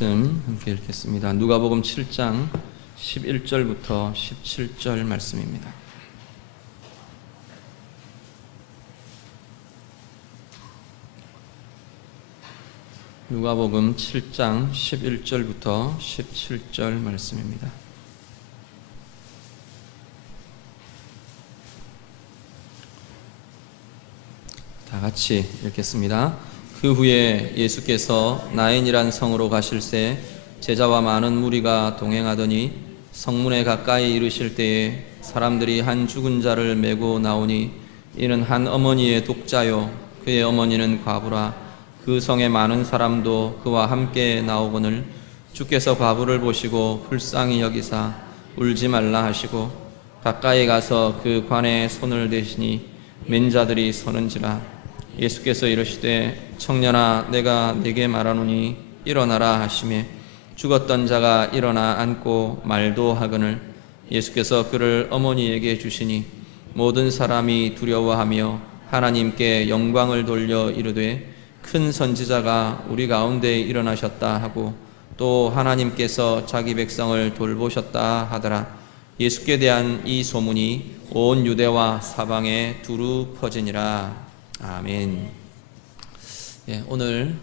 말씀 함께 읽겠습니다. 누가복음 7장 11절부터 17절 말씀입니다. 누가복음 7장 11절부터 17절 말씀입니다. 다 같이 읽겠습니다. 그 후에 예수께서 나인이란 성으로 가실새 제자와 많은 무리가 동행하더니 성문에 가까이 이르실 때에 사람들이 한 죽은 자를 메고 나오니 이는 한 어머니의 독자요 그의 어머니는 과부라. 그 성에 많은 사람도 그와 함께 나오거늘 주께서 과부를 보시고 불쌍히 여기사 울지 말라 하시고 가까이 가서 그 관에 손을 대시니 맨 자들이 서는지라. 예수께서 이르시되 청년아 내가 네게 말하노니 일어나라 하시매 죽었던 자가 일어나 앉고 말도 하거늘 예수께서 그를 어머니에게 주시니 모든 사람이 두려워하며 하나님께 영광을 돌려 이르되 큰 선지자가 우리 가운데 일어나셨다 하고 또 하나님께서 자기 백성을 돌보셨다 하더라. 예수께 대한 이 소문이 온 유대와 사방에 두루 퍼지니라. 아멘. 예, 오늘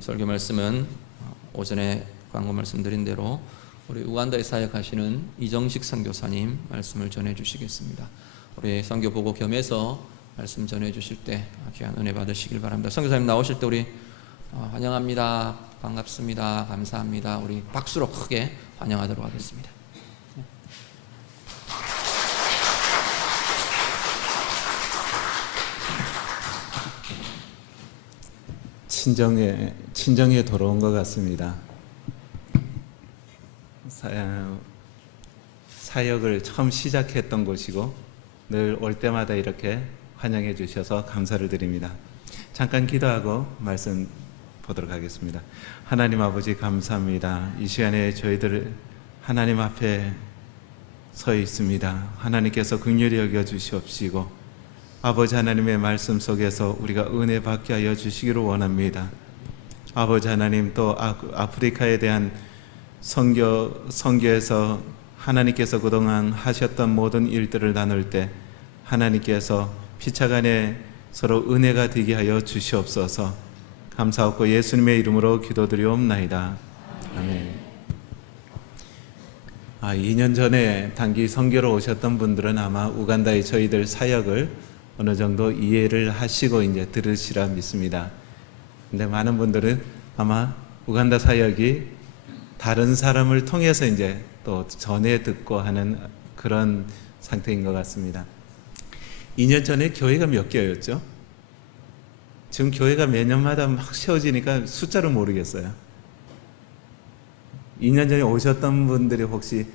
설교 말씀은 오전에 광고 말씀드린 대로 우리 우간다에 사역하시는 이정식 선교사님 말씀을 전해주시겠습니다. 우리 선교 보고 겸해서 말씀 전해주실 때 귀한 은혜 받으시길 바랍니다. 선교사님 나오실 때 우리 환영합니다, 반갑습니다, 감사합니다. 우리 박수로 크게 환영하도록 하겠습니다. 친정에 돌아온 것 같습니다. 사역을 처음 시작했던 곳이고 늘 올 때마다 이렇게 환영해 주셔서 감사를 드립니다. 잠깐 기도하고 말씀 보도록 하겠습니다. 하나님 아버지 감사합니다. 이 시간에 저희들 하나님 앞에 서 있습니다. 하나님께서 긍휼히 여겨 주시옵시고 아버지 하나님의 말씀 속에서 우리가 은혜 받게 하여 주시기를 원합니다. 아버지 하나님 또 아프리카에 대한 선교에서 하나님께서 그동안 하셨던 모든 일들을 나눌 때 하나님께서 피차간에 서로 은혜가 되게 하여 주시옵소서. 감사하고 예수님의 이름으로 기도드리옵나이다. 아멘. 2년 전에 단기 선교로 오셨던 분들은 아마 우간다의 저희들 사역을 어느 정도 이해를 하시고 이제 들으시라 믿습니다. 근데 많은 분들은 아마 우간다 사역이 다른 사람을 통해서 이제 또 전해 듣고 하는 그런 상태인 것 같습니다. 2년 전에 교회가 몇 개였죠? 지금 교회가 매년마다 막 세워지니까 숫자를 모르겠어요. 2년 전에 오셨던 분들이 혹시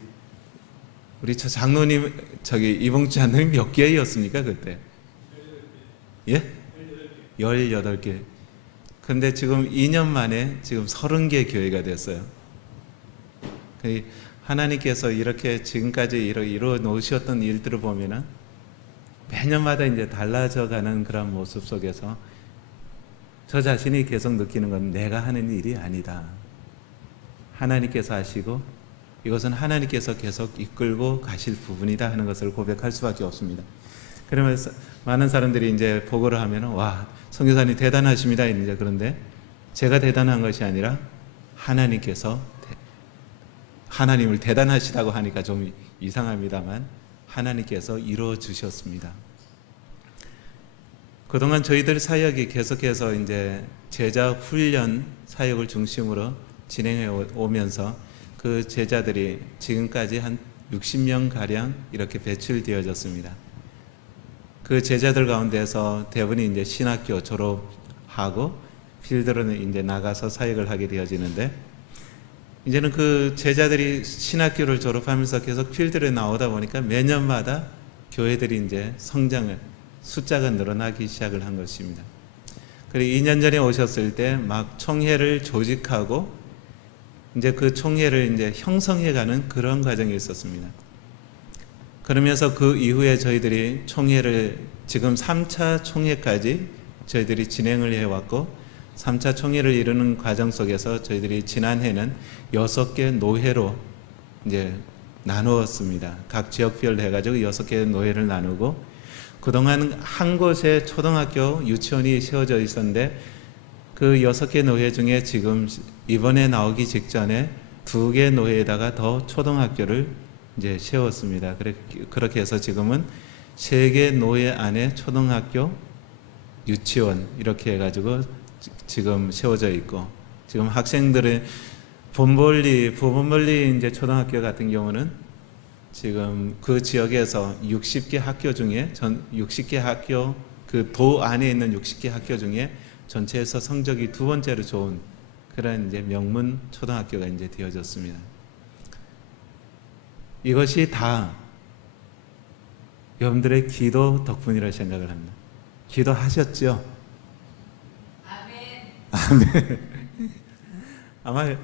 우리 저 장로님 이봉주 장로님 몇 개였습니까 그때? 예? 18개. 근데 지금 2년 만에 지금 30개 교회가 됐어요. 하나님께서 이렇게 지금까지 이루어 놓으셨던 일들을 보면은 매년마다 이제 달라져 가는 그런 모습 속에서 저 자신이 계속 느끼는 건 내가 하는 일이 아니다. 하나님께서 하시고 이것은 하나님께서 계속 이끌고 가실 부분이다 하는 것을 고백할 수밖에 없습니다. 그러면서 많은 사람들이 이제 보고를 하면 와 선교사님 대단하십니다 이제. 그런데 제가 대단한 것이 아니라 하나님을 대단하시다고 하니까 좀 이상합니다만 하나님께서 이루어 주셨습니다. 그동안 저희들 사역이 계속해서 이제 제자 훈련 사역을 중심으로 진행해 오면서 그 제자들이 지금까지 한 60명 가량 이렇게 배출되어졌습니다. 그 제자들 가운데서 대부분이 이제 신학교 졸업하고 필드로는 이제 나가서 사역을 하게 되어지는데 이제는 그 제자들이 신학교를 졸업하면서 계속 필드에 나오다 보니까 매년마다 교회들이 이제 숫자가 늘어나기 시작을 한 것입니다. 그리고 2년 전에 오셨을 때 막 총회를 조직하고 이제 그 총회를 이제 형성해가는 그런 과정이 있었습니다. 그러면서 그 이후에 저희들이 총회를 지금 3차 총회까지 저희들이 진행을 해왔고 3차 총회를 이루는 과정 속에서 저희들이 지난해는 6개 노회로 이제 나누었습니다. 각 지역별로 해가지고 6개 노회를 나누고, 그동안 한 곳에 초등학교 유치원이 세워져 있었는데 그 6개 노회 중에 지금 이번에 나오기 직전에 2개 노회에다가 더 초등학교를 이제 세웠습니다. 그렇게 해서 지금은 3개 노회 안에 초등학교, 유치원 이렇게 해가지고 지금 세워져 있고, 지금 학생들의 부본벌리 이제 초등학교 같은 경우는 지금 그 지역에서 60개 학교 중에 60개 학교, 그 도 안에 있는 60개 학교 중에 전체에서 성적이 2번째로 좋은 그런 이제 명문 초등학교가 이제 되어졌습니다. 이것이 다 여러분들의 기도 덕분이라 생각을 합니다. 기도하셨죠? 아멘. 아마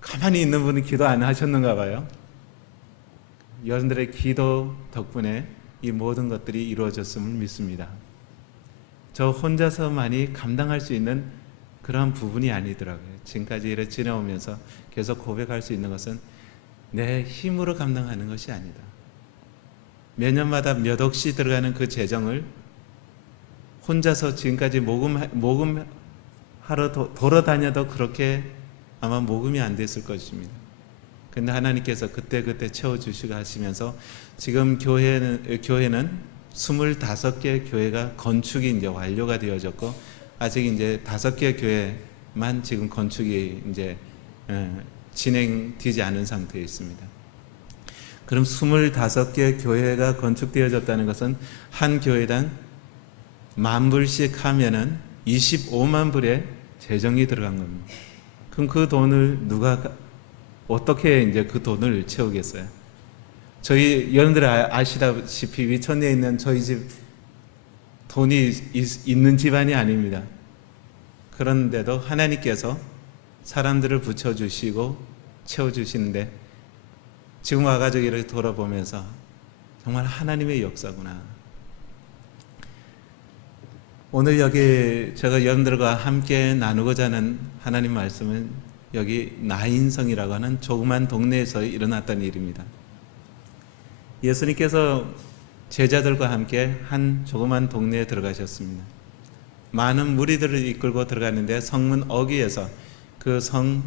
가만히 있는 분은 기도 안 하셨는가 봐요. 여러분들의 기도 덕분에 이 모든 것들이 이루어졌음을 믿습니다. 저 혼자서만이 감당할 수 있는 그런 부분이 아니더라고요. 지금까지 이렇게 지내오면서 계속 고백할 수 있는 것은 내 힘으로 감당하는 것이 아니다. 몇 년마다 몇 억씩 들어가는 그 재정을 혼자서 지금까지 모금하러 돌아다녀도 그렇게 아마 모금이 안 됐을 것입니다. 근데 하나님께서 그때 채워주시고 하시면서 지금 교회는 25개 교회가 건축이 이제 완료가 되어졌고, 아직 이제 5개 교회만 지금 건축이 이제 진행되지 않은 상태에 있습니다. 그럼 25개 교회가 건축되어졌다는 것은 한 교회당 10,000불씩 하면은 25만 불의 재정이 들어간 겁니다. 그럼 그 돈을 누가 어떻게 이제 그 돈을 채우겠어요? 저희 여러분들 아시다시피 위천리에 있는 저희 집 돈이 있는 집안이 아닙니다. 그런데도 하나님께서 사람들을 붙여주시고 채워주시는데, 지금 와가지고 이렇게 돌아보면서 정말 하나님의 역사구나. 오늘 여기 제가 여러분들과 함께 나누고자 하는 하나님 말씀은 여기 나인성이라고 하는 조그만 동네에서 일어났던 일입니다. 예수님께서 제자들과 함께 한 조그만 동네에 들어가셨습니다. 많은 무리들을 이끌고 들어갔는데 성문 어귀에서, 그 성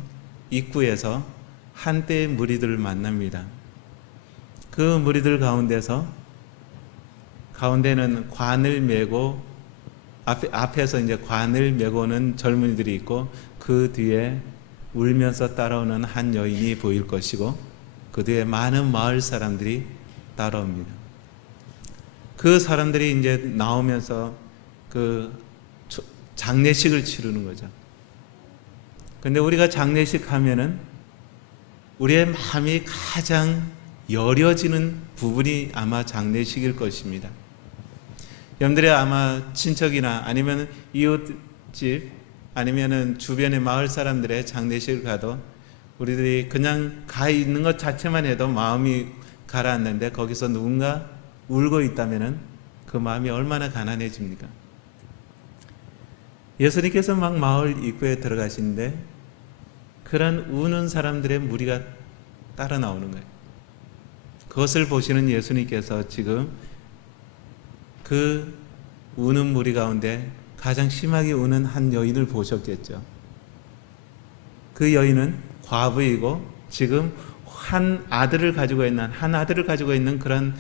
입구에서 한때의 무리들을 만납니다. 그 무리들 가운데는 관을 메고 앞에서 이제 관을 메고 오는 젊은이들이 있고, 그 뒤에 울면서 따라오는 한 여인이 보일 것이고, 그 뒤에 많은 마을 사람들이 따라옵니다. 그 사람들이 이제 나오면서 그 장례식을 치르는 거죠. 근데 우리가 장례식 하면은 우리의 마음이 가장 여려지는 부분이 아마 장례식일 것입니다. 여러분들이 아마 친척이나 아니면 이웃집 아니면은 주변의 마을 사람들의 장례식을 가도 우리들이 그냥 가 있는 것 자체만 해도 마음이 가라앉는데, 거기서 누군가 울고 있다면은 그 마음이 얼마나 가난해집니까? 예수님께서 막 마을 입구에 들어가시는데 그런 우는 사람들의 무리가 따라 나오는 거예요. 그것을 보시는 예수님께서 지금 그 우는 무리 가운데 가장 심하게 우는 한 여인을 보셨겠죠. 그 여인은 과부이고 지금 한 아들을 가지고 있는 그런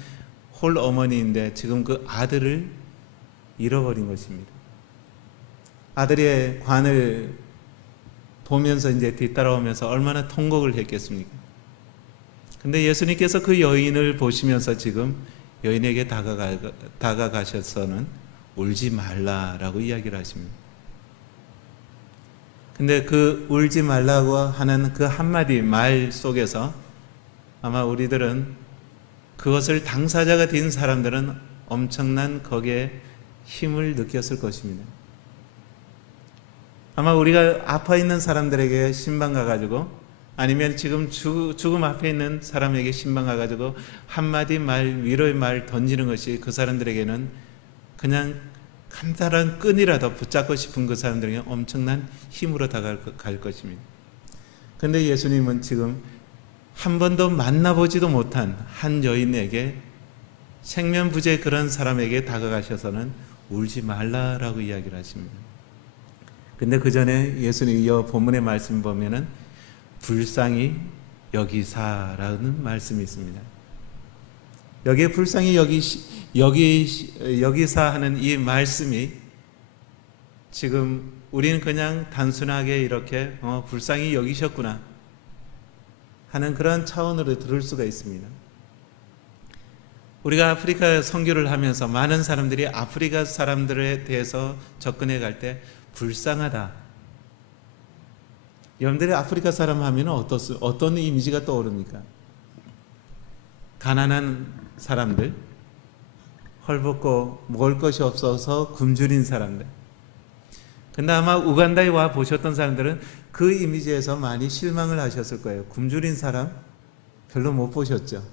홀 어머니인데, 지금 그 아들을 잃어버린 것입니다. 아들의 관을 보면서 이제 뒤따라오면서 얼마나 통곡을 했겠습니까? 근데 예수님께서 그 여인을 보시면서 지금 여인에게 다가가셔서는 울지 말라라고 이야기를 하십니다. 근데 그 울지 말라고 하는 그 한마디 말 속에서 아마 우리들은, 그것을 당사자가 된 사람들은 엄청난 거기에 힘을 느꼈을 것입니다. 아마 우리가 아파 있는 사람들에게 신방 가가지고, 아니면 지금 죽음 앞에 있는 사람에게 신방 가가지고 한마디 말, 위로의 말 던지는 것이 그 사람들에게는 그냥 간단한 끈이라도 붙잡고 싶은 그 사람들에게 엄청난 힘으로 다가갈 것입니다. 그런데 예수님은 지금 한 번도 만나보지도 못한 한 여인에게, 생면부재 그런 사람에게 다가가셔서는 울지 말라라고 이야기를 하십니다. 근데 그 전에 예수님 이 본문의 말씀 보면은 불쌍히 여기사라는 말씀이 있습니다. 여기에 불쌍히 여기사 하는 이 말씀이 지금 우리는 그냥 단순하게 이렇게 불쌍히 여기셨구나 하는 그런 차원으로 들을 수가 있습니다. 우리가 아프리카 선교를 하면서 많은 사람들이 아프리카 사람들에 대해서 접근해 갈 때 불쌍하다. 여러분들이 아프리카 사람 하면 어떤 이미지가 떠오릅니까? 가난한 사람들, 헐벗고 먹을 것이 없어서 굶주린 사람들. 근데 아마 우간다에 와 보셨던 사람들은 그 이미지에서 많이 실망을 하셨을 거예요. 굶주린 사람 별로 못 보셨죠.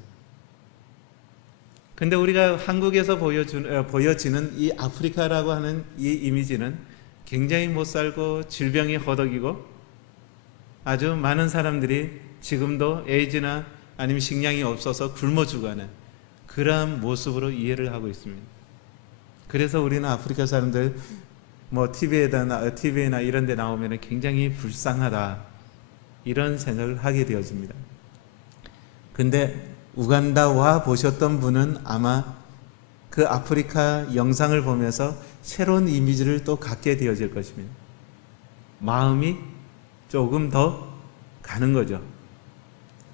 근데 우리가 한국에서 보여지는 이 아프리카라고 하는 이 이미지는 굉장히 못 살고 질병이 허덕이고 아주 많은 사람들이 지금도 에이즈나 아니면 식량이 없어서 굶어 죽어가는 그러한 모습으로 이해를 하고 있습니다. 그래서 우리는 아프리카 사람들 TV나 이런 데 나오면 굉장히 불쌍하다 이런 생각을 하게 되어집니다. 근데 우간다 와 보셨던 분은 아마 그 아프리카 영상을 보면서 새로운 이미지를 또 갖게 되어질 것입니다. 마음이 조금 더 가는 거죠.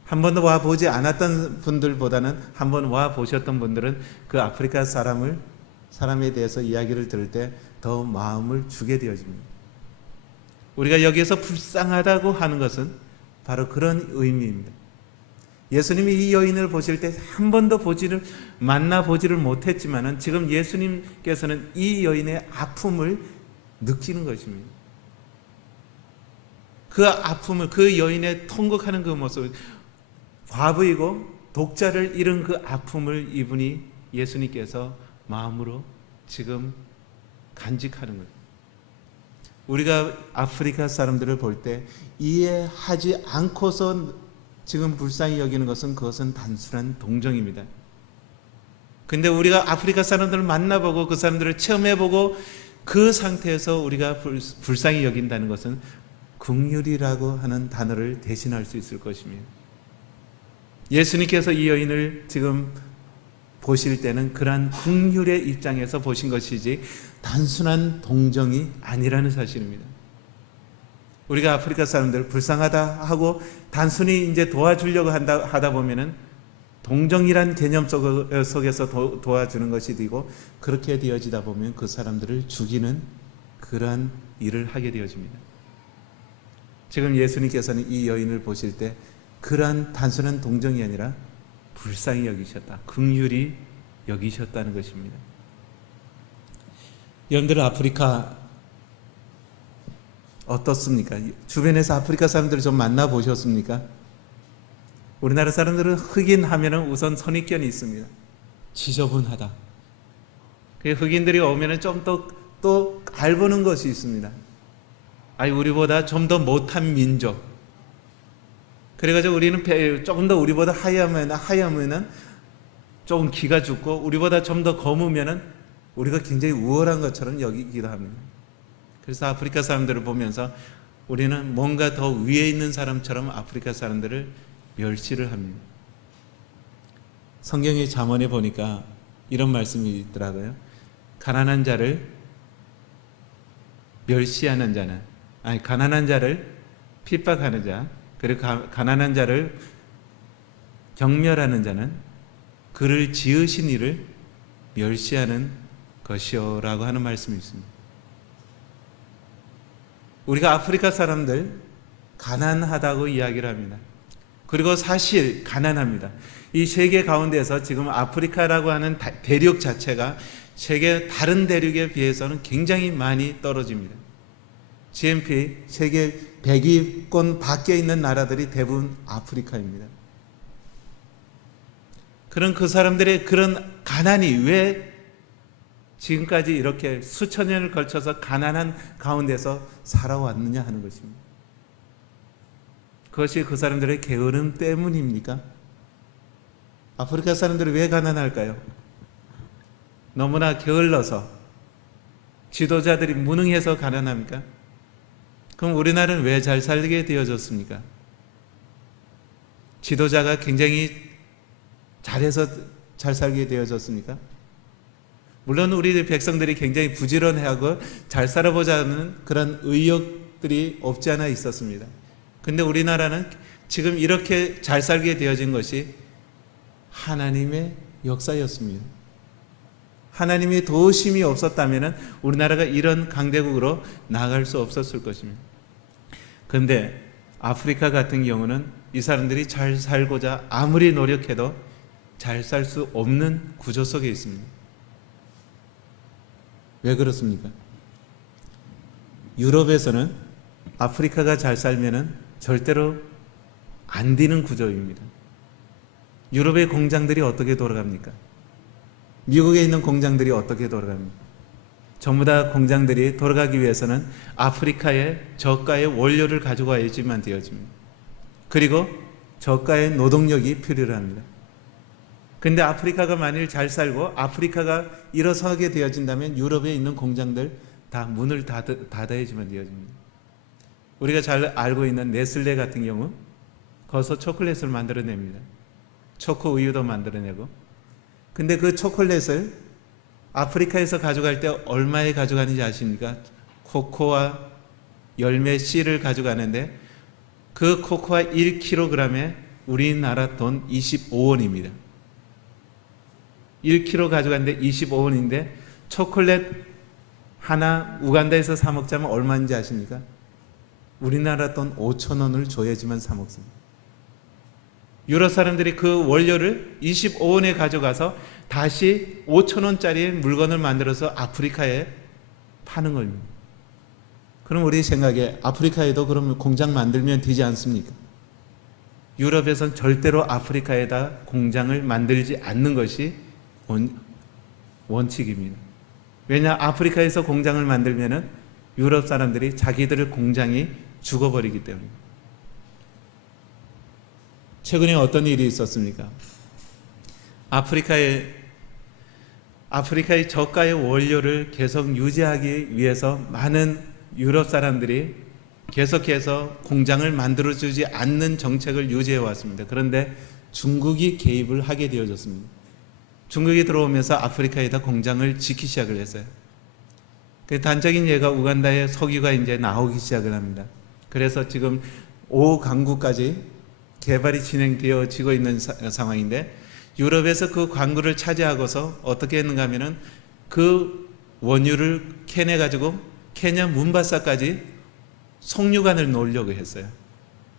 한 번도 와 보지 않았던 분들보다는 한 번 와 보셨던 분들은 그 아프리카 사람에 대해서 이야기를 들을 때 더 마음을 주게 되어집니다. 우리가 여기에서 불쌍하다고 하는 것은 바로 그런 의미입니다. 예수님이 이 여인을 보실 때 한 번도 만나보지를 못했지만은 지금 예수님께서는 이 여인의 아픔을 느끼는 것입니다. 그 아픔을, 그 여인의 통곡하는 그 모습을, 과부이고 독자를 잃은 그 아픔을 이분이 예수님께서 마음으로 지금 간직하는 거예요. 우리가 아프리카 사람들을 볼 때 이해하지 않고서 지금 불쌍히 여기는 것은 그것은 단순한 동정입니다. 근데 우리가 아프리카 사람들을 만나보고 그 사람들을 체험해보고 그 상태에서 우리가 불쌍히 여긴다는 것은 긍휼이라고 하는 단어를 대신할 수 있을 것입니다. 예수님께서 이 여인을 지금 보실 때는 그러한 긍휼의 입장에서 보신 것이지 단순한 동정이 아니라는 사실입니다. 우리가 아프리카 사람들 불쌍하다 하고 단순히 이제 도와주려고 하다 보면은 동정이란 개념 속에서 도와주는 것이 되고, 그렇게 되어지다 보면 그 사람들을 죽이는 그러한 일을 하게 되어집니다. 지금 예수님께서는 이 여인을 보실 때 그러한 단순한 동정이 아니라 불쌍히 여기셨다, 긍휼히 여기셨다는 것입니다. 여러분들 아프리카 어떻습니까? 주변에서 아프리카 사람들을 좀 만나보셨습니까? 우리나라 사람들은 흑인 하면은 우선 선입견이 있습니다. 지저분하다. 흑인들이 오면은 좀 또 알보는 것이 있습니다. 아니, 우리보다 좀 더 못한 민족. 그래가지고 우리는 조금 더 우리보다 하얗면은 조금 기가 죽고, 우리보다 좀 더 검으면은 우리가 굉장히 우월한 것처럼 여기기도 합니다. 그래서 아프리카 사람들을 보면서 우리는 뭔가 더 위에 있는 사람처럼 아프리카 사람들을 멸시를 합니다. 성경의 잠언에 보니까 이런 말씀이 있더라고요. 가난한 자를 멸시하는 자는, 가난한 자를 핍박하는 자, 그리고 가난한 자를 경멸하는 자는 그를 지으신 이를 멸시하는 것이요라고 하는 말씀이 있습니다. 우리가 아프리카 사람들 가난하다고 이야기를 합니다. 그리고 사실 가난합니다. 이 세계 가운데서 지금 아프리카라고 하는 대륙 자체가 세계 다른 대륙에 비해서는 굉장히 많이 떨어집니다. GNP 세계 100위권 밖에 있는 나라들이 대부분 아프리카입니다. 그런 그 사람들의 그런 가난이 왜 지금까지 이렇게 수천 년을 걸쳐서 가난한 가운데서 살아왔느냐 하는 것입니다. 그것이 그 사람들의 게으름 때문입니까? 아프리카 사람들이 왜 가난할까요? 너무나 게을러서, 지도자들이 무능해서 가난합니까? 그럼 우리나라는 왜 잘 살게 되어졌습니까? 지도자가 굉장히 잘해서 잘 살게 되어졌습니까? 물론 우리 백성들이 굉장히 부지런해하고 잘 살아보자는 그런 의욕들이 없지 않아 있었습니다. 근데 우리나라는 지금 이렇게 잘 살게 되어진 것이 하나님의 역사였습니다. 하나님의 도우심이 없었다면 우리나라가 이런 강대국으로 나아갈 수 없었을 것입니다. 그런데 아프리카 같은 경우는 이 사람들이 잘 살고자 아무리 노력해도 잘 살 수 없는 구조 속에 있습니다. 왜 그렇습니까? 유럽에서는 아프리카가 잘 살면은 절대로 안 되는 구조입니다. 유럽의 공장들이 어떻게 돌아갑니까? 미국에 있는 공장들이 어떻게 돌아갑니까? 전부 다 공장들이 돌아가기 위해서는 아프리카의 저가의 원료를 가지고 와야지만 되어집니다. 그리고 저가의 노동력이 필요로 합니다. 근데 아프리카가 만일 잘 살고 아프리카가 일어서게 되어진다면 유럽에 있는 공장들 다 문을 닫아야지만 되어집니다. 우리가 잘 알고 있는 네슬레 같은 경우 거기서 초콜릿을 만들어냅니다. 초코 우유도 만들어내고. 근데 그 초콜릿을 아프리카에서 가져갈 때 얼마에 가져가는지 아십니까? 코코아 열매 씨를 가져가는데 그 코코아 1kg에 우리나라 돈 25원입니다. 1kg 가져갔는데 25원인데 초콜릿 하나 우간다에서 사 먹자면 얼마인지 아십니까? 우리나라 돈 5,000원을 줘야지만 사 먹습니다. 유럽 사람들이 그 원료를 25원에 가져가서 다시 5,000원짜리 물건을 만들어서 아프리카에 파는 겁니다. 그럼 우리 생각에 아프리카에도 그러면 공장 만들면 되지 않습니까? 유럽에선 절대로 아프리카에다 공장을 만들지 않는 것이 원칙입니다. 왜냐, 아프리카에서 공장을 만들면은 유럽 사람들이 자기들 공장이 죽어버리기 때문입니다. 최근에 어떤 일이 있었습니까? 아프리카의 저가의 원료를 계속 유지하기 위해서 많은 유럽 사람들이 계속해서 공장을 만들어주지 않는 정책을 유지해 왔습니다. 그런데 중국이 개입을 하게 되어졌습니다. 중국이 들어오면서 아프리카에다 공장을 짓기 시작을 했어요. 그 단적인 예가 우간다의 석유가 이제 나오기 시작을 합니다. 그래서 지금 5강구까지 개발이 진행되어지고 있는 상황인데 유럽에서 그 광구를 차지하고서 어떻게 했는가 하면은 그 원유를 캐내 가지고 케냐 문바사까지 송유관을 놓으려고 했어요.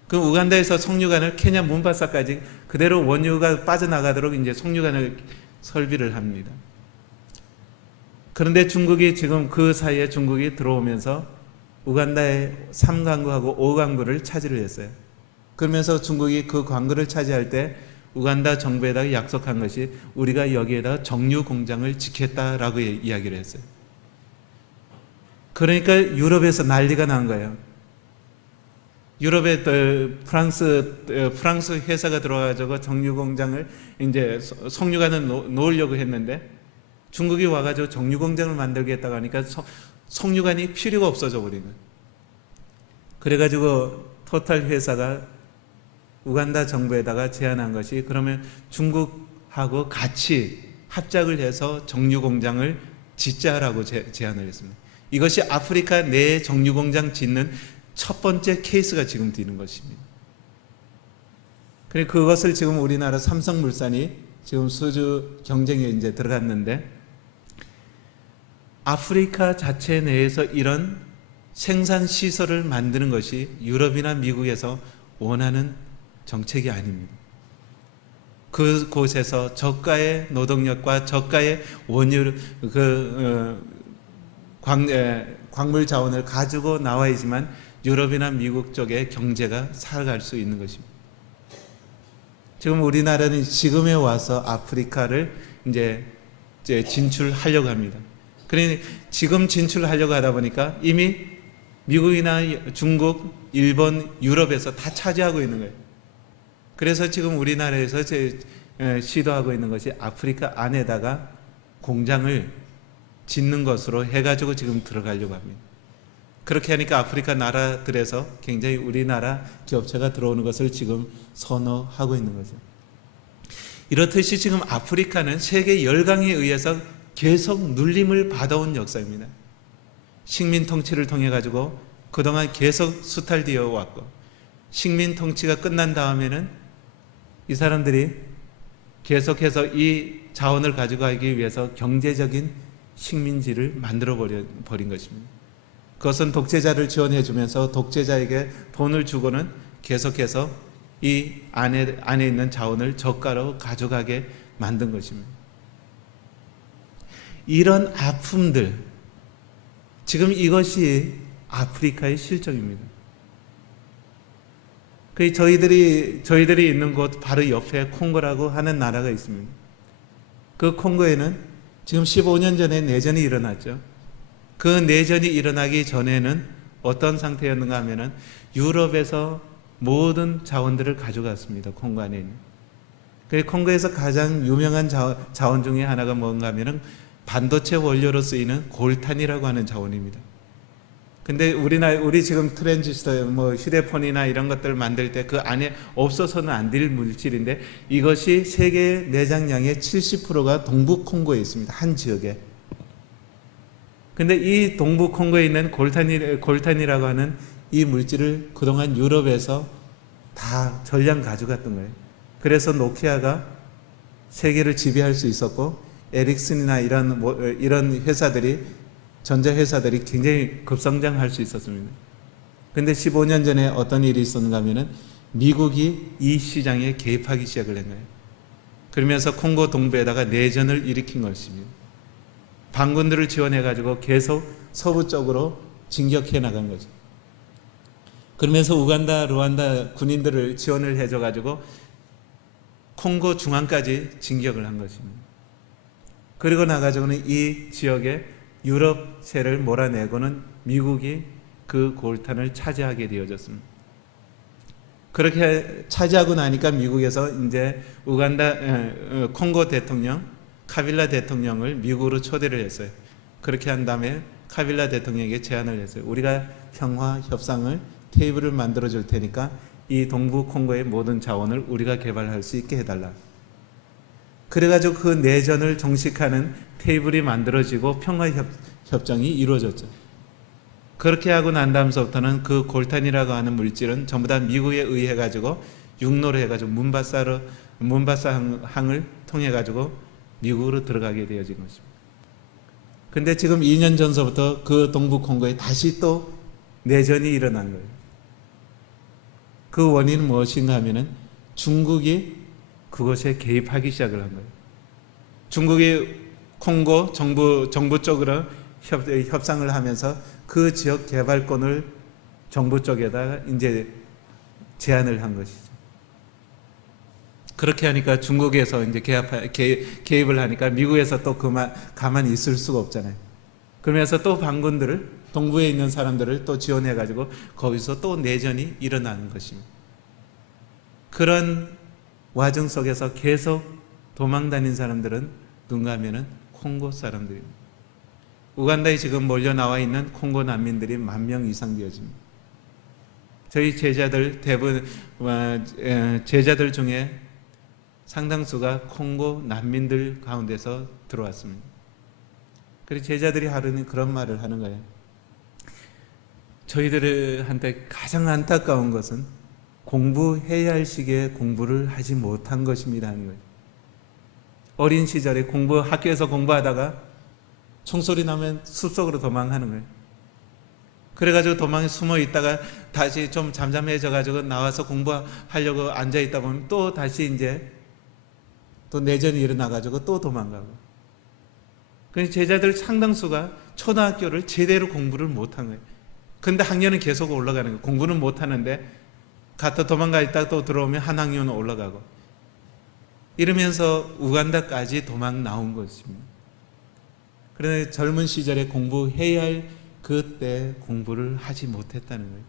그 우간다에서 송유관을 케냐 문바사까지 그대로 원유가 빠져나가도록 이제 송유관을 설비를 합니다. 그런데 중국이 지금 그 사이에 중국이 들어오면서 우간다의 3강구하고 5강구를 차지를 했어요. 그러면서 중국이 그 광구를 차지할 때 우간다 정부에다가 약속한 것이 우리가 여기에다 정유 공장을 짓겠다라고 이야기를 했어요. 그러니까 유럽에서 난리가 난 거예요. 유럽에 프랑스 회사가 들어와가지고 정유 공장을 이제 송유관을 놓으려고 했는데 중국이 와가지고 정유 공장을 만들겠다고 하니까 송유관이 필요가 없어져 버린 거예요. 그래가지고 토탈 회사가 우간다 정부에다가 제안한 것이 그러면 중국하고 같이 합작을 해서 정유 공장을 짓자라고 제안을 했습니다. 이것이 아프리카 내 정유 공장 짓는 첫 번째 케이스가 지금 되는 것입니다. 그래 그것을 지금 우리나라 삼성물산이 지금 수주 경쟁에 이제 들어갔는데 아프리카 자체 내에서 이런 생산 시설을 만드는 것이 유럽이나 미국에서 원하는 정책이 아닙니다. 그곳에서 저가의 노동력과 저가의 원유 광물 자원을 가지고 나와야지만 유럽이나 미국 쪽의 경제가 살아갈 수 있는 것입니다. 지금 우리나라는 지금에 와서 아프리카를 이제 진출하려고 합니다. 그러니 지금 진출하려고 하다 보니까 이미 미국이나 중국, 일본, 유럽에서 다 차지하고 있는 거예요. 그래서 지금 우리나라에서 시도하고 있는 것이 아프리카 안에다가 공장을 짓는 것으로 해가지고 지금 들어가려고 합니다. 그렇게 하니까 아프리카 나라들에서 굉장히 우리나라 기업체가 들어오는 것을 지금 선호하고 있는 거죠. 이렇듯이 지금 아프리카는 세계 열강에 의해서 계속 눌림을 받아온 역사입니다. 식민 통치를 통해 가지고 그동안 계속 수탈되어 왔고, 식민 통치가 끝난 다음에는 이 사람들이 계속해서 이 자원을 가지고 가기 위해서 경제적인 식민지를 만들어 버린 것입니다. 그것은 독재자를 지원해 주면서 독재자에게 돈을 주고는 계속해서 이 안에 있는 자원을 저가로 가져가게 만든 것입니다. 이런 아픔들, 지금 이것이 아프리카의 실정입니다. 저희들이 있는 곳 바로 옆에 콩고라고 하는 나라가 있습니다. 그 콩고에는 지금 15년 전에 내전이 일어났죠. 그 내전이 일어나기 전에는 어떤 상태였는가 하면은 유럽에서 모든 자원들을 가져갔습니다. 콩고 안에 있는. 그 콩고에서 가장 유명한 자원 중에 하나가 뭔가 하면은 반도체 원료로 쓰이는 골탄이라고 하는 자원입니다. 근데 우리 지금 트랜지스터, 휴대폰이나 이런 것들 만들 때 그 안에 없어서는 안 될 물질인데, 이것이 세계 내장량의 70%가 동부 콩고에 있습니다. 한 지역에. 근데 이 동부 콩고에 있는 골탄이라고 하는 이 물질을 그동안 유럽에서 다 전량 가져갔던 거예요. 그래서 노키아가 세계를 지배할 수 있었고, 에릭슨이나 이런 회사들이, 전자회사들이 굉장히 급성장할 수 있었습니다. 근데 15년 전에 어떤 일이 있었는가 하면은 미국이 이 시장에 개입하기 시작을 한 거예요. 그러면서 콩고 동부에다가 내전을 일으킨 것입니다. 반군들을 지원해가지고 계속 서부 쪽으로 진격해 나간 거죠. 그러면서 우간다, 루안다 군인들을 지원을 해줘가지고 콩고 중앙까지 진격을 한 것입니다. 그리고 나가지고는 이 지역에 유럽세를 몰아내고는 미국이 그 골탄을 차지하게 되어졌습니다. 그렇게 차지하고 나니까 미국에서 이제 콩고 대통령 카빌라 대통령을 미국으로 초대를 했어요. 그렇게 한 다음에 카빌라 대통령에게 제안을 했어요. 우리가 평화 협상을 테이블을 만들어 줄 테니까 이 동부 콩고의 모든 자원을 우리가 개발할 수 있게 해달라. 그래가지고 그 내전을 종식하는 테이블이 만들어지고 평화협정이 이루어졌죠. 그렇게 하고 난 다음서부터는 그 골탄이라고 하는 물질은 전부 다 미국에 의해 가지고 육로로 해가지고 문바사 항을 통해 가지고 미국으로 들어가게 되어진 것입니다. 근데 지금 2년 전서부터 그 동부 콩고에 다시 또 내전이 일어난 거예요. 그 원인은 무엇인가 하면은 중국이 그것에 개입하기 시작을 한 거예요. 중국이 콩고 정부 쪽으로 협상을 하면서 그 지역 개발권을 정부 쪽에다가 이제 제안을 한 것이죠. 그렇게 하니까 중국에서 이제 개입을 하니까 미국에서 또 가만히 있을 수가 없잖아요. 그러면서 또 반군들을, 동부에 있는 사람들을 또 지원해가지고 거기서 또 내전이 일어나는 것입니다. 그런 와중 속에서 계속 도망 다닌 사람들은 누군가 하면은 콩고 사람들입니다. 우간다에 지금 몰려 나와 있는 콩고 난민들이 10,000명 이상 되어집니다. 저희 제자들 제자들 중에 상당수가 콩고 난민들 가운데서 들어왔습니다. 그래서 제자들이 하루는 그런 말을 하는 거예요. 저희들한테 가장 안타까운 것은 공부해야 할 시기에 공부를 하지 못한 것입니다 하는 거예요. 어린 시절에 학교에서 공부하다가 총소리 나면 숲속으로 도망하는 거예요. 그래가지고 도망에 숨어 있다가 다시 좀 잠잠해져가지고 나와서 공부하려고 앉아있다 보면 또 다시 이제 또 내전이 일어나가지고 또 도망가고. 그래서 제자들 상당수가 초등학교를 제대로 공부를 못한 거예요. 근데 학년은 계속 올라가는 거예요. 공부는 못하는데 갔다 도망가 있다가 또 들어오면 한 학년은 올라가고. 이러면서 우간다까지 도망 나온 것입니다. 그런데 젊은 시절에 공부해야 할 그때 공부를 하지 못했다는 거예요.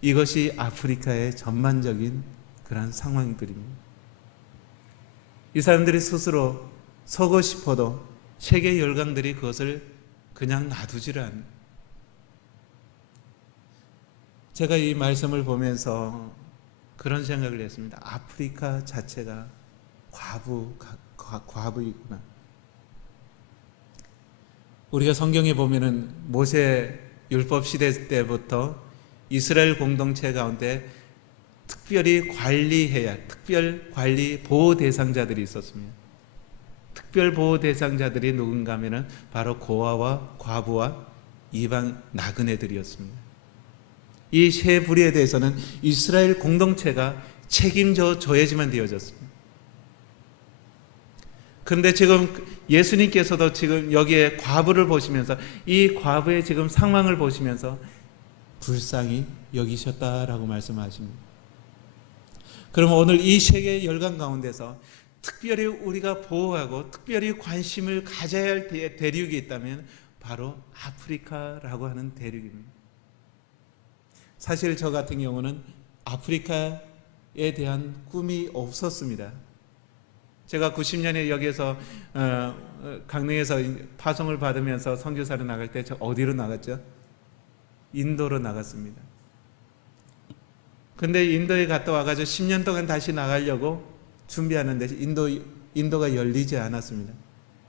이것이 아프리카의 전반적인 그런 상황들입니다. 이 사람들이 스스로 서고 싶어도 세계 열강들이 그것을 그냥 놔두지를 않아요. 제가 이 말씀을 보면서 그런 생각을 했습니다. 아프리카 자체가 과부이구나. 우리가 성경에 보면은 모세 율법 시대 때부터 이스라엘 공동체 가운데 특별히 관리해야 할 특별 관리 보호 대상자들이 있었습니다. 특별 보호 대상자들이 누군가 하면은 바로 고아와 과부와 이방 나그네들이었습니다. 이 세 부류에 대해서는 이스라엘 공동체가 책임져 줘야지만 되어졌습니다. 그런데 지금 예수님께서도 지금 여기에 과부를 보시면서 이 과부의 지금 상황을 보시면서 불쌍히 여기셨다라고 말씀하십니다. 그럼 오늘 이 세계 열강 가운데서 특별히 우리가 보호하고 특별히 관심을 가져야 할 대륙이 있다면 바로 아프리카라고 하는 대륙입니다. 사실 저 같은 경우는 아프리카에 대한 꿈이 없었습니다. 제가 90년에 여기에서 강릉에서 파송을 받으면서 선교사로 나갈 때 저 어디로 나갔죠? 인도로 나갔습니다. 근데 인도에 갔다 와가지고 10년 동안 다시 나가려고 준비하는데 인도가 열리지 않았습니다.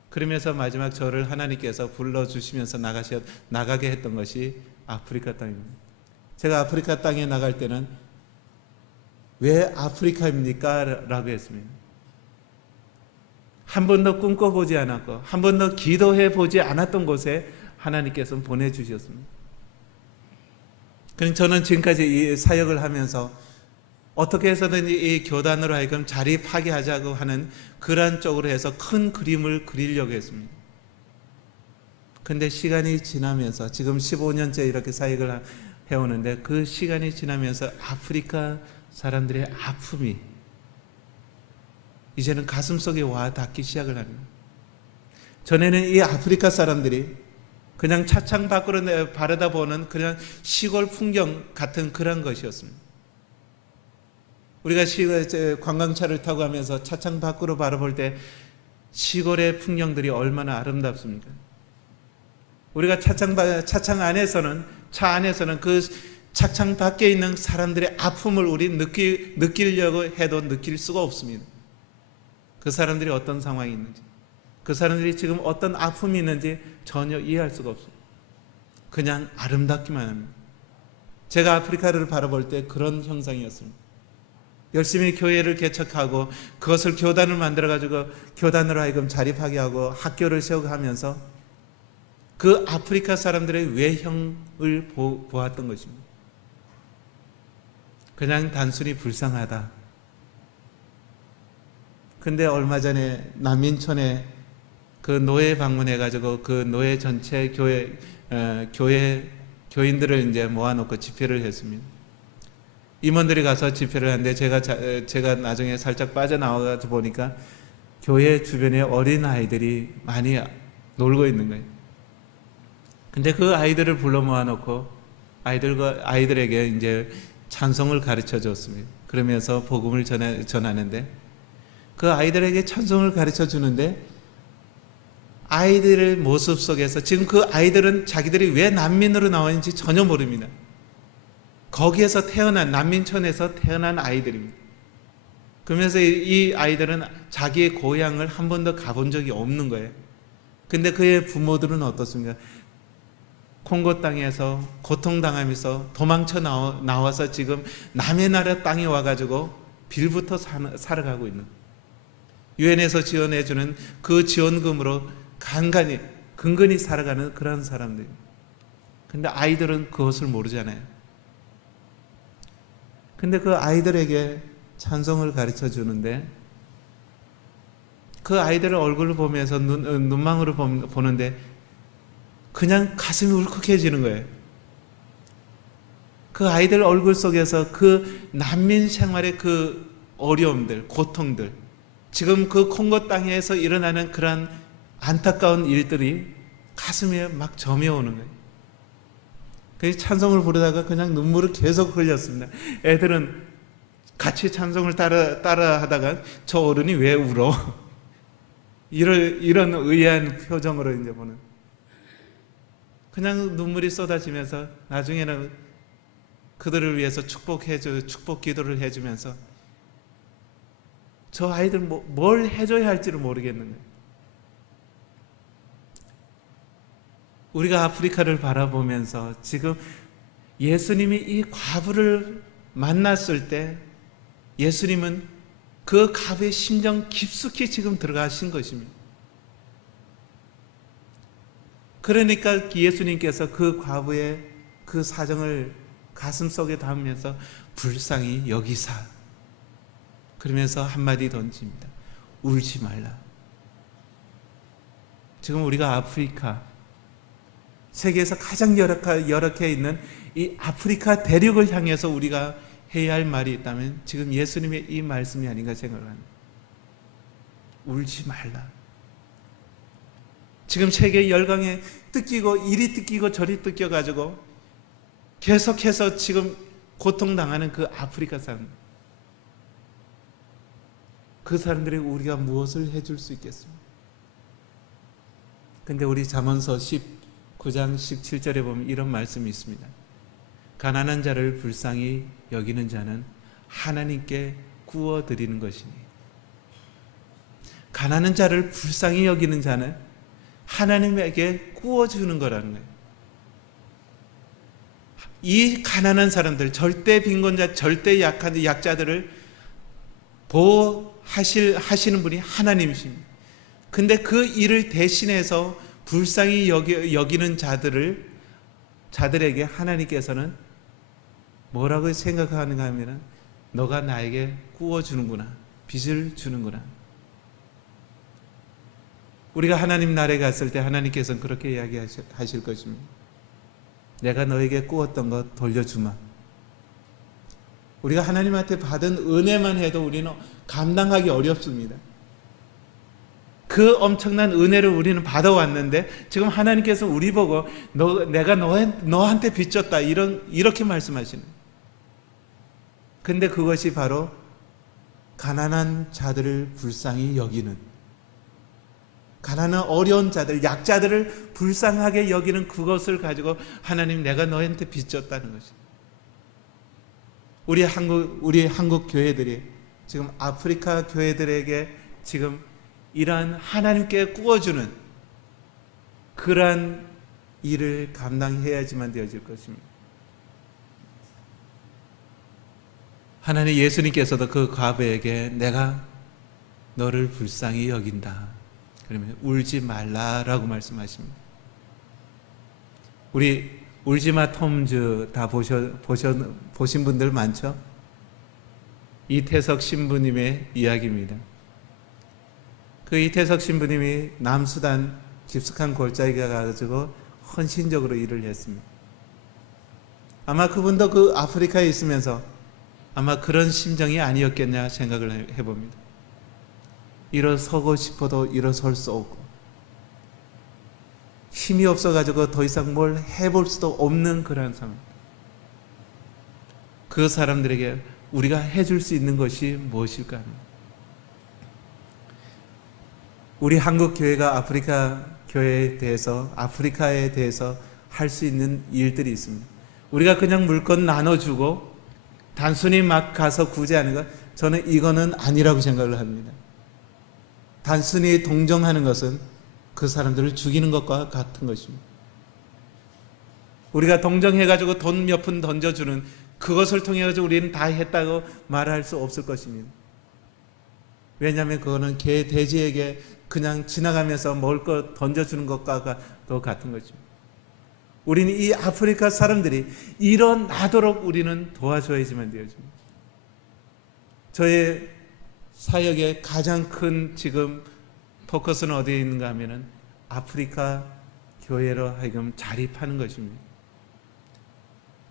그러면서 마지막 저를 하나님께서 불러주시면서 나가게 했던 것이 아프리카 땅입니다. 제가 아프리카 땅에 나갈 때는 왜 아프리카입니까? 라고 했습니다. 한 번도 꿈꿔보지 않았고 한 번도 기도해보지 않았던 곳에 하나님께서는 보내주셨습니다. 그럼 저는 지금까지 이 사역을 하면서 어떻게 해서든 이 교단으로 하여금 자리 파괴하자고 하는 그러한 쪽으로 해서 큰 그림을 그리려고 했습니다. 근데 시간이 지나면서 지금 15년째 이렇게 사역을 해오는데 그 시간이 지나면서 아프리카 사람들의 아픔이 이제는 가슴속에 와 닿기 시작을 합니다. 전에는 이 아프리카 사람들이 그냥 차창 밖으로 바라다 보는 그냥 시골 풍경 같은 그런 것이었습니다. 우리가 관광차를 타고 가면서 차창 밖으로 바라볼 때 시골의 풍경들이 얼마나 아름답습니까? 우리가 차창 안에서는 차 안에서는 그 차창 밖에 있는 사람들의 아픔을 우리 느끼려고 해도 느낄 수가 없습니다. 그 사람들이 어떤 상황이 있는지, 그 사람들이 지금 어떤 아픔이 있는지 전혀 이해할 수가 없어요. 그냥 아름답기만 합니다. 제가 아프리카를 바라볼 때 그런 형상이었습니다. 열심히 교회를 개척하고 그것을 교단을 만들어가지고 교단으로 하여금 자립하게 하고 학교를 세우고 하면서 그 아프리카 사람들의 외형을 보았던 것입니다. 그냥 단순히 불쌍하다. 근데 얼마 전에 난민촌에 그 노예 방문해가지고 그 노예 전체 교인들을 이제 모아놓고 집회를 했습니다. 임원들이 가서 집회를 하는데 제가 나중에 살짝 빠져나와 보니까 교회 주변에 어린 아이들이 많이 놀고 있는 거예요. 근데 그 아이들을 불러 모아놓고 아이들에게 이제 찬송을 가르쳐 줬습니다. 그러면서 복음을 전하는데 그 아이들에게 찬송을 가르쳐 주는데 아이들의 모습 속에서 지금 그 아이들은 자기들이 왜 난민으로 나왔는지 전혀 모릅니다. 거기에서 난민촌에서 태어난 아이들입니다. 그러면서 이 아이들은 자기의 고향을 한 번도 가본 적이 없는 거예요. 근데 그의 부모들은 어떻습니까? 콩고 땅에서 고통당하면서 도망쳐 나와서 지금 남의 나라 땅에 와가지고 빌부터 살아가고 있는 거예요. 유엔에서 지원해주는 그 지원금으로 근근히 살아가는 그런 사람들. 근데 아이들은 그것을 모르잖아요. 근데 그 아이들에게 찬송을 가르쳐 주는데 그 아이들의 얼굴을 보면서 눈망울을 보는데 그냥 가슴이 울컥해지는 거예요. 그 아이들 얼굴 속에서 그 난민 생활의 그 어려움들, 고통들, 지금 그 콩고 땅에서 일어나는 그런 안타까운 일들이 가슴에 막 점여오는 거예요. 그래서 찬송을 부르다가 그냥 눈물을 계속 흘렸습니다. 애들은 같이 찬송을 따라 하다가 저 어른이 왜 울어? 이런 의아한 표정으로 이제 보는. 그냥 눈물이 쏟아지면서 나중에는 그들을 위해서 축복 기도를 해주면서 저 아이들 뭘 해줘야 할지를 모르겠는 거예요. 우리가 아프리카를 바라보면서 지금 예수님이 이 과부를 만났을 때 예수님은 그 과부의 심정 깊숙이 지금 들어가신 것입니다. 그러니까 예수님께서 그 과부의 그 사정을 가슴속에 담으면서 불쌍히 여기사 그러면서 한마디 던집니다. 울지 말라. 지금 우리가 아프리카 세계에서 가장 열악해 있는 이 아프리카 대륙을 향해서 우리가 해야 할 말이 있다면 지금 예수님의 이 말씀이 아닌가 생각을 합니다. 울지 말라. 지금 세계 열강에 뜯기고 이리 뜯기고 저리 뜯겨가지고 계속해서 지금 고통당하는 그 아프리카 사람, 그 사람들에게 우리가 무엇을 해줄 수 있겠습니까? 근데 우리 잠언서 19장 17절에 보면 이런 말씀이 있습니다. 가난한 자를 불쌍히 여기는 자는 하나님께 구워드리는 것이니. 가난한 자를 불쌍히 여기는 자는 하나님에게 구워주는 거라는 거예요. 이 가난한 사람들, 절대 빈곤자, 절대 약자들을 보호하시는 분이 하나님이십니다. 근데 그 일을 대신해서 불쌍히 여기는 자들에게 하나님께서는 뭐라고 생각하는가 하면 너가 나에게 구워주는구나, 빚을 주는구나. 우리가 하나님 나라에 갔을 때 하나님께서는 그렇게 이야기하실 것입니다. 내가 너에게 구웠던 것 돌려주마. 우리가 하나님한테 받은 은혜만 해도 우리는 감당하기 어렵습니다. 그 엄청난 은혜를 우리는 받아왔는데 지금 하나님께서 우리 보고 내가 너한테 빚졌다 이렇게 말씀하시는. 근데 그것이 바로 가난한 자들을 불쌍히 여기는, 가난한 어려운 자들, 약자들을 불쌍하게 여기는 그것을 가지고 하나님 내가 너한테 빚졌다는 것이. 우리 한국 교회들이 지금 아프리카 교회들에게 지금 이러한 하나님께 구워주는 그러한 일을 감당해야지만 되어질 것입니다. 하나님 예수님께서도 그 과부에게 내가 너를 불쌍히 여긴다. 그러면 울지 말라라고 말씀하십니다. 우리 울지마 톰즈 다 보신 분들 많죠? 이태석 신부님의 이야기입니다. 그 이태석 신부님이 남수단 깊숙한 골짜기에 가가지고 헌신적으로 일을 했습니다. 아마 그분도 그 아프리카에 있으면서 아마 그런 심정이 아니었겠냐 생각을 해봅니다. 일어서고 싶어도 일어설 수 없고 힘이 없어가지고 더 이상 뭘 해볼 수도 없는 그런 상황. 그 사람들에게 우리가 해줄 수 있는 것이 무엇일까? 우리 한국 교회가 아프리카 교회에 대해서, 아프리카에 대해서 할 수 있는 일들이 있습니다. 우리가 그냥 물건 나눠주고 단순히 막 가서 구제하는 것, 저는 이거는 아니라고 생각을 합니다. 단순히 동정하는 것은 그 사람들을 죽이는 것과 같은 것입니다. 우리가 동정해가지고 돈 몇 푼 던져주는 그것을 통해 우리는 다 했다고 말할 수 없을 것입니다. 왜냐하면 그거는 개 돼지에게 그냥 지나가면서 먹을 것 던져주는 것과 더 같은 것입니다. 우리는 이 아프리카 사람들이 일어나도록 우리는 도와줘야지만 되어집니다. 저의 사역의 가장 큰 지금 포커스는 어디에 있는가 하면은 아프리카 교회로 하여금 자립하는 것입니다.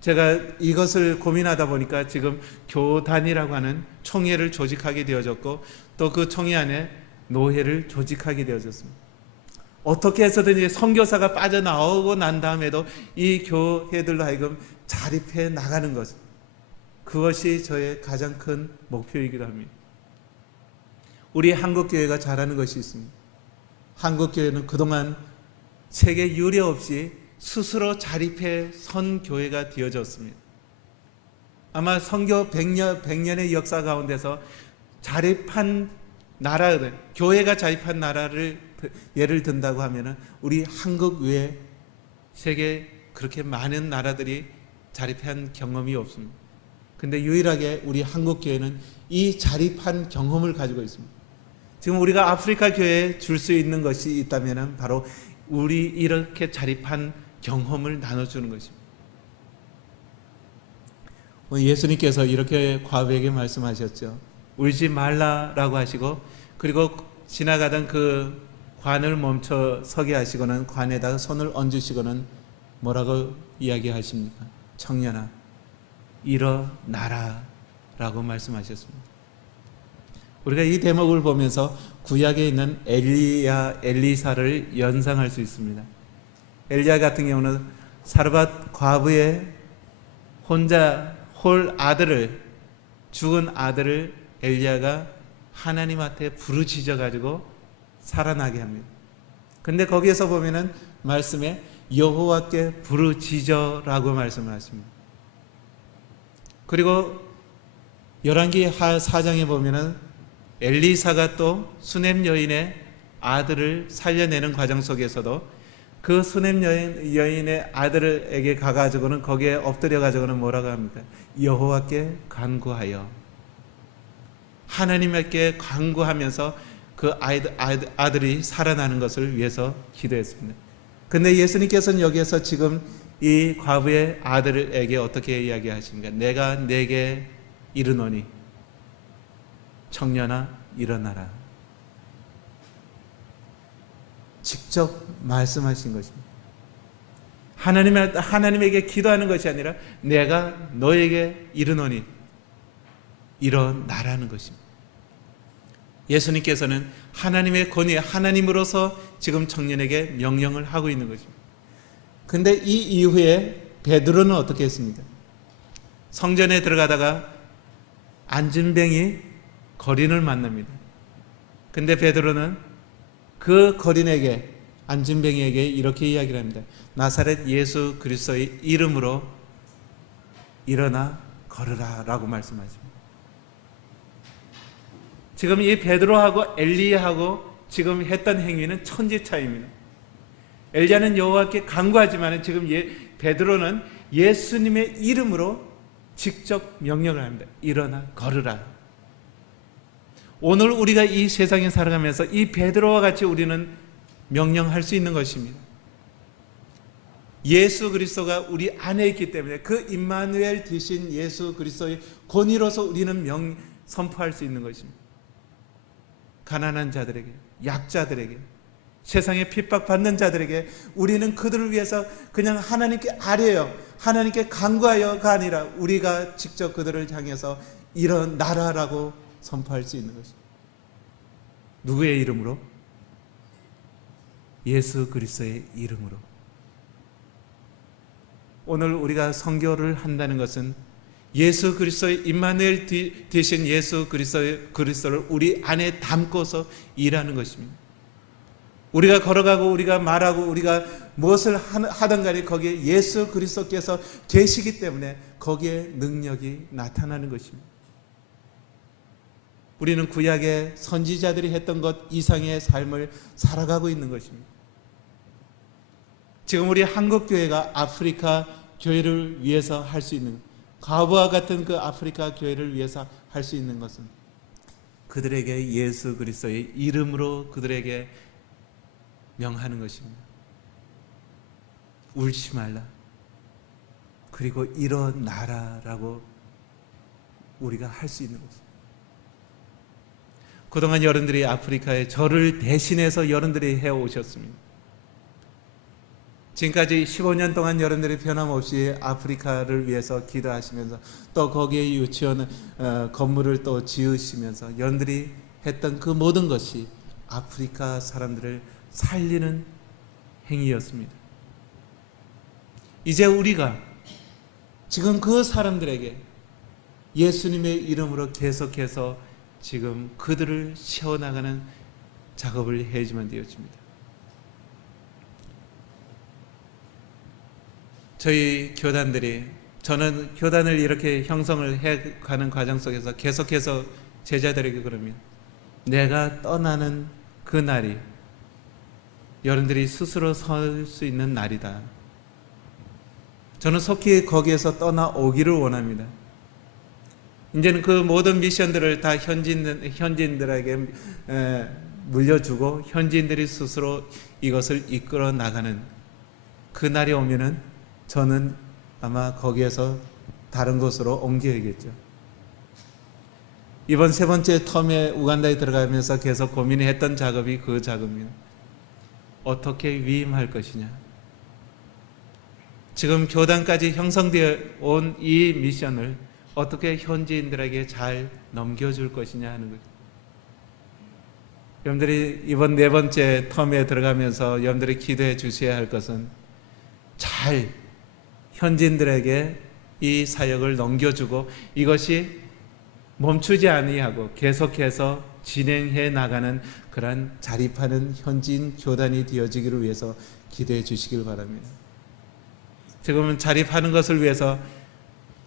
제가 이것을 고민하다 보니까 지금 교단이라고 하는 총회를 조직하게 되어졌고 또 그 총회 안에 노회를 조직하게 되어졌습니다. 어떻게 해서든지 선교사가 빠져나오고 난 다음에도 이 교회들로 하여금 자립해 나가는 것, 그것이 저의 가장 큰 목표이기도 합니다. 우리 한국교회가 잘하는 것이 있습니다. 한국교회는 그동안 세계 유례 없이 스스로 자립해 선 교회가 되어졌습니다. 아마 선교 100년의 역사 가운데서 자립한 나라들, 교회가 자립한 나라를 예를 든다고 하면은 우리 한국 외에 세계 그렇게 많은 나라들이 자립한 경험이 없습니다. 근데 유일하게 우리 한국 교회는 이 자립한 경험을 가지고 있습니다. 지금 우리가 아프리카 교회에 줄 수 있는 것이 있다면은 바로 우리 이렇게 자립한 경험을 나눠주는 것입니다. 예수님께서 이렇게 과부에게 말씀하셨죠. 울지 말라라고 하시고, 그리고 지나가던 그 관을 멈춰 서게 하시고는 관에다가 손을 얹으시고는 뭐라고 이야기하십니까? 청년아, 일어나라 라고 말씀하셨습니다. 우리가 이 대목을 보면서 구약에 있는 엘리야, 엘리사를 연상할 수 있습니다. 엘리야 같은 경우는 사르밧 과부의 혼자 홀 아들을, 죽은 아들을 엘리야가 하나님한테 부르짖어 가지고 살아나게 합니다. 근데 거기에서 보면은 말씀에 여호와께 부르짖어라고 말씀을 하십니다. 그리고 열왕기 4장에 보면은 엘리사가 또 수넴 여인의 아들을 살려내는 과정 속에서도 그 수넴 여인의 아들에게 가가지고는 거기에 엎드려 가지고는 뭐라고 합니까? 여호와께 간구하여, 하나님께 간구하면서 그 아들이 살아나는 것을 위해서 기도했습니다. 근데 예수님께서는 여기에서 지금 이 과부의 아들에게 어떻게 이야기하십니까? 내가 내게 이르노니 청년아 일어나라. 직접 말씀하신 것입니다. 하나님에게 기도하는 것이 아니라 내가 너에게 이르노니 일어나라는 것입니다. 예수님께서는 하나님의 권위, 하나님으로서 지금 청년에게 명령을 하고 있는 것입니다. 근데 이 이후에 베드로는 어떻게 했습니까? 성전에 들어가다가 안진뱅이 거린을 만납니다. 근데 베드로는 그 거린에게, 안진뱅이에게 이렇게 이야기를 합니다. 나사렛 예수 그리스도의 이름으로 일어나 걸으라 라고 말씀하십니다. 지금 이 베드로하고 엘리야하고 지금 했던 행위는 천지 차이입니다. 엘리야는 여호와께 간구하지만 지금 베드로는 예수님의 이름으로 직접 명령을 합니다. 일어나 걸으라. 오늘 우리가 이 세상에 살아가면서 이 베드로와 같이 우리는 명령할 수 있는 것입니다. 예수 그리스도가 우리 안에 있기 때문에 그 임마누엘 되신 예수 그리스도의 권위로서 우리는 선포할 수 있는 것입니다. 가난한 자들에게, 약자들에게, 세상에 핍박받는 자들에게 우리는 그들을 위해서 그냥 하나님께 아뢰어, 하나님께 간구하여가 아니라 우리가 직접 그들을 향해서 일어나라라고 선포할 수 있는 것입니다. 누구의 이름으로? 예수 그리스도의 이름으로. 오늘 우리가 선교를 한다는 것은 예수 그리스도의 임마누엘 되신 예수 그리스도를 우리 안에 담고서 일하는 것입니다. 우리가 걸어가고 우리가 말하고 우리가 무엇을 하든 간에 거기에 예수 그리스도께서 계시기 때문에 거기에 능력이 나타나는 것입니다. 우리는 구약의 선지자들이 했던 것 이상의 삶을 살아가고 있는 것입니다. 지금 우리 한국교회가 아프리카 교회를 위해서 할 수 있는, 과부와 같은 그 아프리카 교회를 위해서 할 수 있는 것은 그들에게 예수 그리스도의 이름으로 그들에게 명하는 것입니다. 울지 말라. 그리고 일어나라라고 우리가 할 수 있는 것입니다. 그동안 여러분들이 아프리카에 저를 대신해서 여러분들이 해오셨습니다. 지금까지 15년 동안 여러분들이 변함없이 아프리카를 위해서 기도하시면서 또 거기에 유치원 건물을 또 지으시면서 여러분들이 했던 그 모든 것이 아프리카 사람들을 살리는 행위였습니다. 이제 우리가 지금 그 사람들에게 예수님의 이름으로 계속해서 지금 그들을 세워나가는 작업을 해야지만 되어집니다. 저희 교단들이, 저는 교단을 이렇게 형성을 해가는 과정 속에서 계속해서 제자들에게 그러면, 내가 떠나는 그 날이 여러분들이 스스로 설 수 있는 날이다. 저는 속히 거기에서 떠나오기를 원합니다. 이제는 그 모든 미션들을 다 현지인들에게 물려주고 현지인들이 스스로 이것을 이끌어 나가는 그 날이 오면은 저는 아마 거기에서 다른 곳으로 옮겨야겠죠. 이번 세 번째 텀에 우간다에 들어가면서 계속 고민했던 작업이 그 작업입니다. 어떻게 위임할 것이냐. 지금 교단까지 형성되어 온 이 미션을 어떻게 현지인들에게 잘 넘겨줄 것이냐 하는 거죠. 여러분들이 이번 네 번째 텀에 들어가면서 여러분들이 기도해 주셔야 할 것은 잘 현지인들에게 이 사역을 넘겨주고 이것이 멈추지 아니하고 계속해서 진행해 나가는 그러한 자립하는 현지인 교단이 되어지기를 위해서 기도해 주시길 바랍니다. 지금은 자립하는 것을 위해서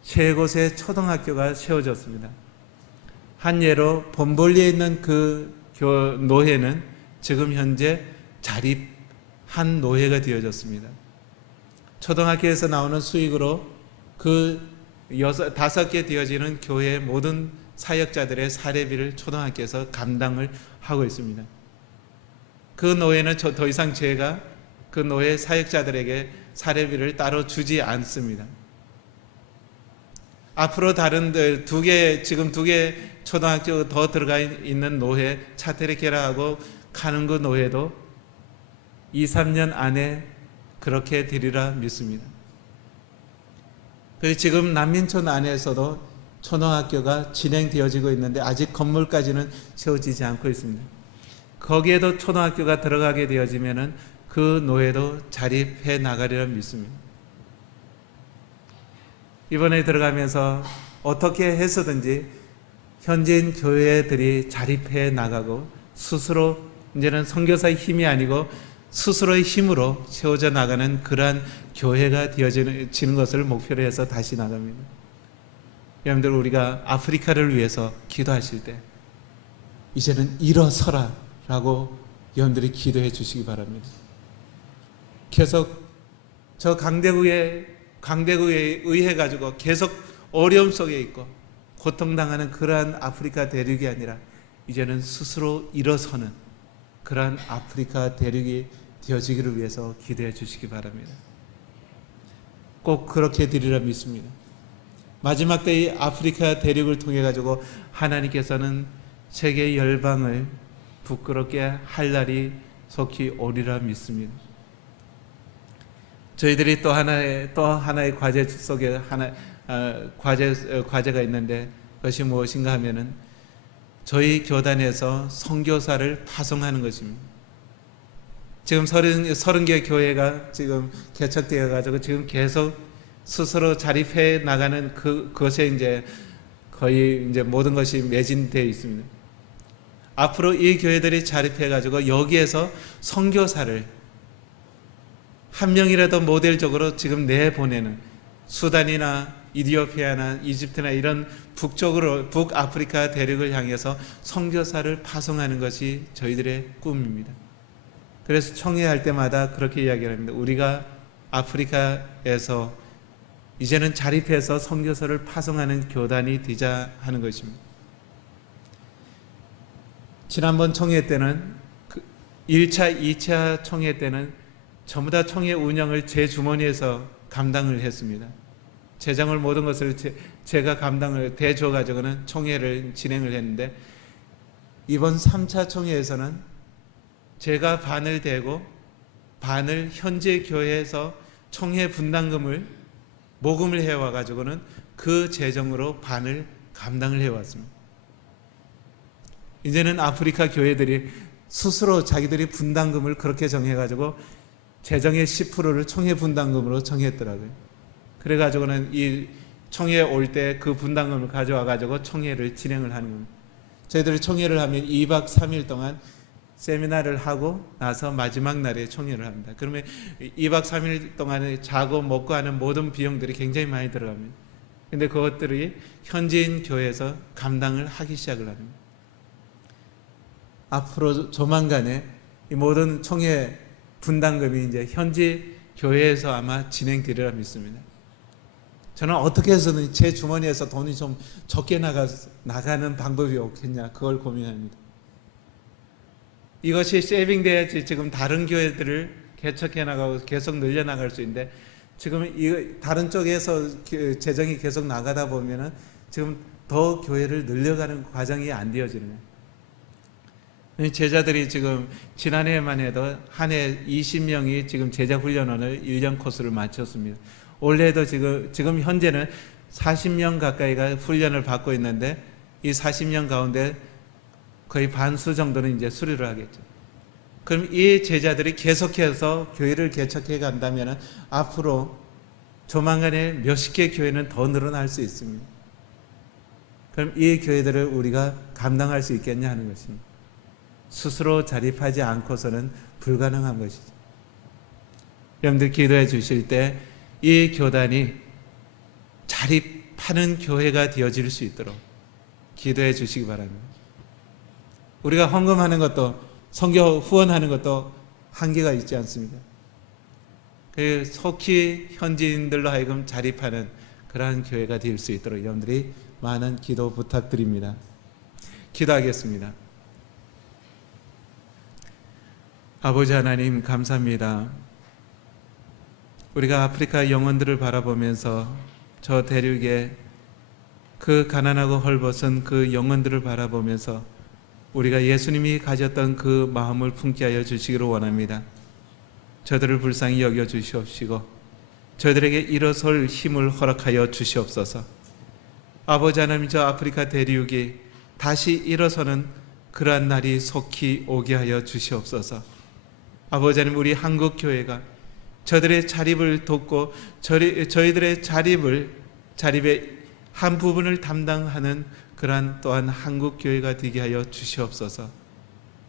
세 곳의 초등학교가 세워졌습니다. 한 예로 본볼리에 있는 그 노회는 지금 현재 자립한 노회가 되어졌습니다. 초등학교에서 나오는 수익으로 그 5개 되어지는 교회의 모든 사역자들의 사례비를 초등학교에서 감당을 하고 있습니다. 그 노회는 더 이상 제가 그 노회 사역자들에게 사례비를 따로 주지 않습니다. 앞으로 다른 지금 두 개 초등학교 더 들어가 있는 노회, 차테리케라하고 가는 그 노회도 2, 3년 안에 그렇게 되리라 믿습니다. 그리고 지금 난민촌 안에서도 초등학교가 진행되어지고 있는데 아직 건물까지는 세워지지 않고 있습니다. 거기에도 초등학교가 들어가게 되어지면은 그 노예도 자립해 나가리라 믿습니다. 이번에 들어가면서 어떻게 해서든지 현지인 교회들이 자립해 나가고 스스로 이제는 선교사의 힘이 아니고 스스로의 힘으로 세워져 나가는 그러한 교회가 되어지는 것을 목표로 해서 다시 나갑니다. 여러분들, 우리가 아프리카를 위해서 기도하실 때 이제는 일어서라 라고 여러분들이 기도해 주시기 바랍니다. 계속 저 강대국에 의해 가지고 계속 어려움 속에 있고 고통당하는 그러한 아프리카 대륙이 아니라 이제는 스스로 일어서는 그러한 아프리카 대륙이 되어지기를 위해서 기도해 주시기 바랍니다. 꼭 그렇게 되리라 믿습니다. 마지막 때의 아프리카 대륙을 통해 가지고 하나님께서는 세계 열방을 부끄럽게 할 날이 속히 오리라 믿습니다. 저희들이 또 하나의 과제 속에 과제가 있는데 그것이 무엇인가 하면은 저희 교단에서 선교사를 파송하는 것입니다. 지금 30개 교회가 지금 개척되어 가지고 지금 계속 스스로 자립해 나가는 그것에 이제 거의 이제 모든 것이 매진되어 있습니다. 앞으로 이 교회들이 자립해 가지고 여기에서 선교사를 한 명이라도 모델적으로 지금 내보내는 수단이나 이디오피아나 이집트나 이런 북아프리카 대륙을 향해서 선교사를 파송하는 것이 저희들의 꿈입니다. 그래서 총회할 때마다 그렇게 이야기를 합니다. 우리가 아프리카에서 이제는 자립해서 선교사를 파송하는 교단이 되자 하는 것입니다. 지난번 총회 때는 1차, 2차 총회 때는 전부 다 총회 운영을 제 주머니에서 감당을 했습니다. 재정을 모든 것을 제가 감당을 대줘 가지고는 총회를 진행을 했는데 이번 3차 총회에서는 제가 반을 대고 반을 현재 교회에서 총회 분담금을 모금을 해와 가지고는 그 재정으로 반을 감당을 해왔습니다. 이제는 아프리카 교회들이 스스로 자기들이 분담금을 그렇게 정해가지고 재정의 10%를 총회 분담금으로 정했더라고요. 그래가지고는 이 총회 올 때 그 분담금을 가져와가지고 총회를 진행을 하는 겁니다. 저희들이 총회를 하면 2박 3일 동안 세미나를 하고 나서 마지막 날에 총회를 합니다. 그러면 2박 3일 동안에 자고 먹고 하는 모든 비용들이 굉장히 많이 들어갑니다. 근데 그것들이 현지인 교회에서 감당을 하기 시작을 합니다. 앞으로 조만간에 이 모든 총회 분담금이 이제 현지 교회에서 아마 진행되리라 믿습니다. 저는 어떻게 해서든 제 주머니에서 돈이 좀 적게 나가는 방법이 없겠냐, 그걸 고민합니다. 이것이 세이빙돼야지 지금 다른 교회들을 개척해 나가고 계속 늘려나갈 수 있는데, 지금 이 다른 쪽에서 재정이 계속 나가다 보면은 지금 더 교회를 늘려가는 과정이 안 되어지는 거예요. 제자들이 지금 지난해만 해도 한 해 20명이 지금 제자 훈련원을 1년 코스를 마쳤습니다. 올해도 지금 현재는 40명 가까이가 훈련을 받고 있는데, 이 40명 가운데 거의 반수 정도는 이제 수료를 하겠죠. 그럼 이 제자들이 계속해서 교회를 개척해 간다면 앞으로 조만간에 몇십 개 교회는 더 늘어날 수 있습니다. 그럼 이 교회들을 우리가 감당할 수 있겠냐 하는 것입니다. 스스로 자립하지 않고서는 불가능한 것이죠. 여러분들 기도해 주실 때 이 교단이 자립하는 교회가 되어질 수 있도록 기도해 주시기 바랍니다. 우리가 헌금하는 것도, 선교 후원하는 것도 한계가 있지 않습니까? 속히 현지인들로 하여금 자립하는 그러한 교회가 될 수 있도록 여러분들이 많은 기도 부탁드립니다. 기도하겠습니다. 아버지 하나님, 감사합니다. 우리가 아프리카 영혼들을 바라보면서 저 대륙에 그 가난하고 헐벗은 그 영혼들을 바라보면서 우리가 예수님이 가졌던 그 마음을 품게 하여 주시기를 원합니다. 저들을 불쌍히 여겨 주시옵시고 저들에게 일어설 힘을 허락하여 주시옵소서. 아버지 하나님, 저 아프리카 대륙이 다시 일어서는 그러한 날이 속히 오게 하여 주시옵소서. 아버지 하나님, 우리 한국 교회가 저들의 자립을 돕고 저희들의 자립의 한 부분을 담당하는 그러한 또한 한국 교회가 되게 하여 주시옵소서.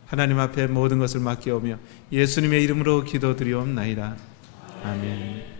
하나님 앞에 모든 것을 맡기오며 예수님의 이름으로 기도드리옵나이다. 아멘.